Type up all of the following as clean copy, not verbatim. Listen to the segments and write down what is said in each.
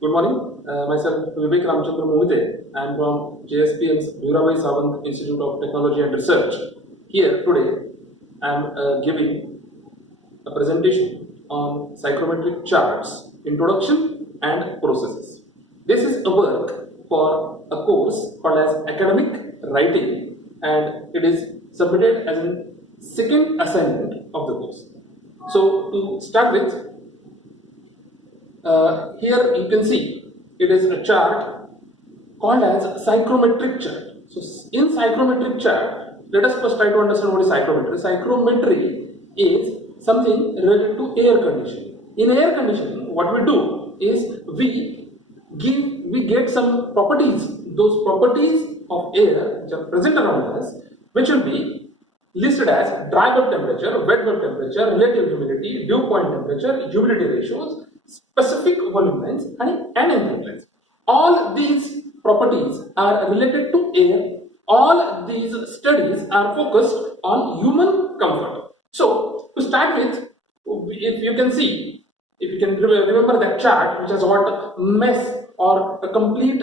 Good morning. Myself Vivek Mohite. I am from JSPM's Mirabai Sawant Institute of Technology and Research. Here today I am giving a presentation on psychrometric charts, introduction and processes. This is a work for a course called as academic writing, and it is submitted as a second assignment of the course. So to start with, here you can see it is a chart called as psychrometric chart. So in psychrometric chart, let us first try to understand what is psychrometry. Psychrometry is something related to air conditioning. In air conditioning, what we do is we get some properties. Those properties of air which are present around us, which will be listed as dry bulb temperature, wet bulb temperature, relative humidity, dew point temperature, humidity ratios, specific volume lengths, and enthalpy lengths. All these properties are related to air. All these studies are focused on human comfort. So to start with, if you can see, if you can remember that chart which has got mesh or a complete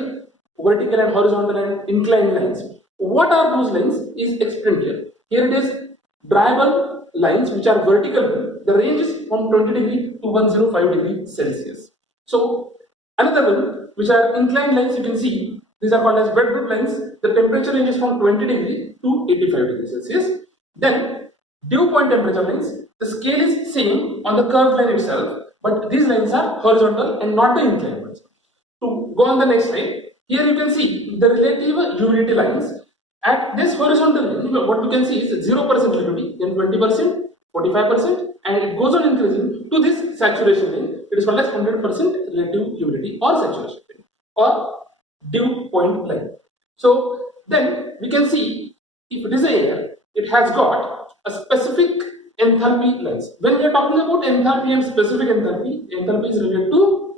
vertical and horizontal and inclined lines. What are those lines is explained here. Here it is dry bulb lines which are vertical. The range is from 20 degree to 105 degree Celsius. So another one which are inclined lines, you can see these are called as wet bulb lines. The temperature range is from 20 degree to 85 degree Celsius. Then dew point temperature lines, the scale is same on the curved line itself, but these lines are horizontal and not the inclined ones. To go on the next slide, here you can see the relative humidity lines. At this horizontal line, what we can see is 0% humidity, then 20%, 45%, and it goes on increasing to this saturation line. It is called as 100% relative humidity or saturation line or dew point line. So then we can see if it is air, it has got a specific enthalpy lines. When we are talking about enthalpy and specific enthalpy, enthalpy is related to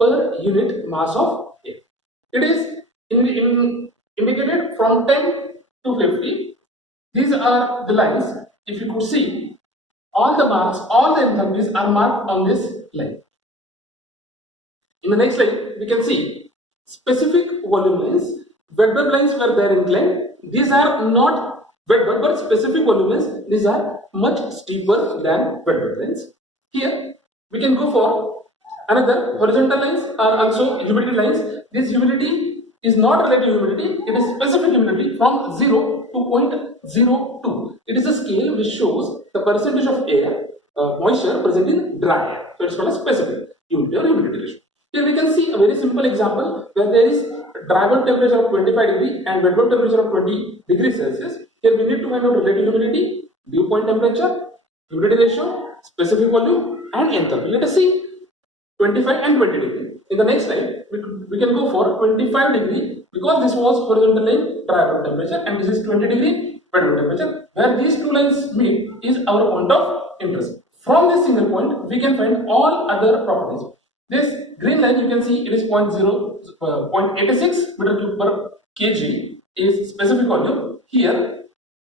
per unit mass of air. It is indicated from 10 to 50. These are the lines. If you could see, all the marks, all the enthalpies are marked on this line. In the next slide, we can see specific volume lines. Wet bulb lines were there inclined. These are not wet bulb but specific volume lines. These are much steeper than wet bulb lines. Here we can go for another horizontal lines are also humidity lines. This humidity is not relative humidity, it is specific humidity from 0 to 0.02. It is a scale which shows the percentage of air moisture present in dry air. So it's called a specific humidity or humidity ratio. Here we can see a very simple example where there is dry bulb temperature of 25 degree and wet bulb temperature of 20 degrees Celsius. Here we need to find out relative humidity, dew point temperature, humidity ratio, specific volume, and enthalpy. Let us see 25 and 20 degree. In the next slide, we can go for 25 degree because this was horizontal line dry bulb temperature and this is 20 degree wet bulb temperature. Where these two lines meet is our point of interest. From this single point, we can find all other properties. This green line, you can see it is 0.86 meter cube per kg is specific volume. Here,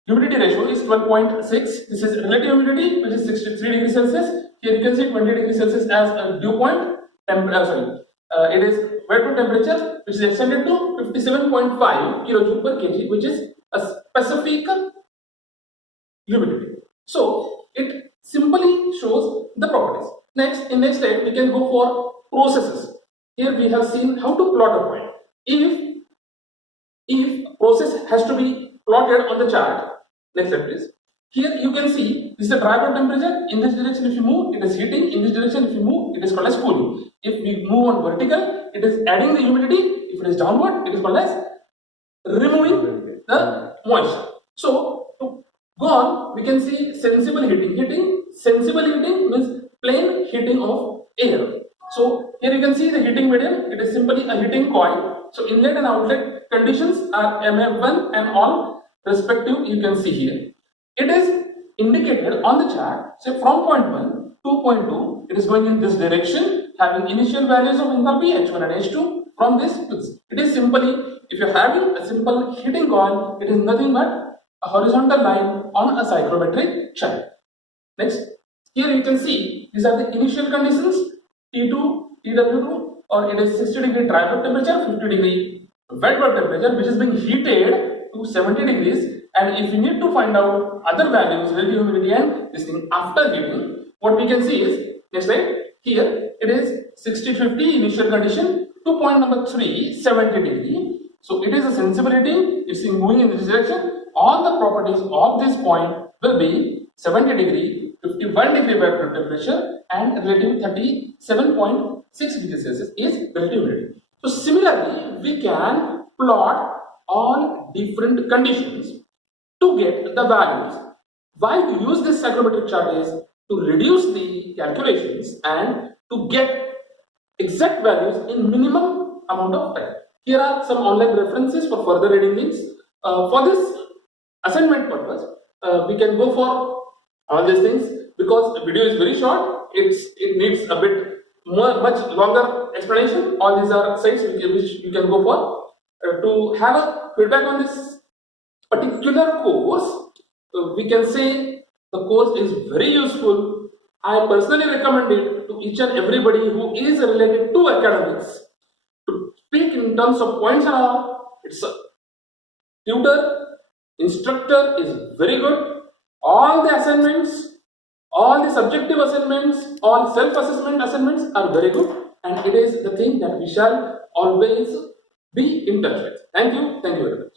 humidity ratio is 12.6. This is relative humidity, which is 63 degrees Celsius. Here you can see 20 degrees Celsius as a dew point. It is wet bulb temperature, which is extended to 57.5 kilojoule per kg, which is a specific humidity. So it simply shows the properties. Next, in next slide, we can go for processes. Here we have seen how to plot a point. If process has to be plotted on the chart, next slide please. Here you can see this is the dry bulb temperature. In this direction, if you move, it is heating. In this direction, if you move, it is called as cooling. If we move on vertical, it is adding the humidity. If it is downward, it is called as removing the moisture. So to go on, we can see sensible heating. Sensible heating means plain heating of air. So here you can see the heating medium. It is simply a heating coil. So inlet and outlet conditions are MF1 and all respective. You can see here. It is indicated on the chart. So from point 1 to point 2, it is going in this direction, having initial values of enthalpy H1 and H2 from this to this. It is simply, if you are having a simple heating coil, it is nothing but a horizontal line on a psychrometric chart. Next, here you can see these are the initial conditions T2, TW2 or it is 60 degree dry bulb temperature, 50 degree wet bulb temperature, which is being heated to 70 degrees. And if we need to find out other values, relative humidity and this thing after heating, what we can see is, next slide, here it is 60-50 initial condition to point number 3, 70 degree. So it is a sensibility, it's moving in this direction. All the properties of this point will be 70 degree, 51 degree wet bulb temperature and relative 37.6 degrees Celsius is relative humidity. So similarly, we can plot all different conditions to get the values. Why we use this psychrometric chart is to reduce the calculations and to get exact values in minimum amount of time. Here are some online references for further reading links. For this assignment purpose, we can go for all these things because the video is very short. It needs a bit much longer explanation. All these are sites which you can go for. To have a feedback on this particular course, we can say the course is very useful. I personally recommend it to each and everybody who is related to academics. To speak in terms of points and all, it's a tutor, instructor is very good. All the assignments, all the subjective assignments, all self-assessment assignments are very good, and it is the thing that we shall always be in touch with. Thank you very much.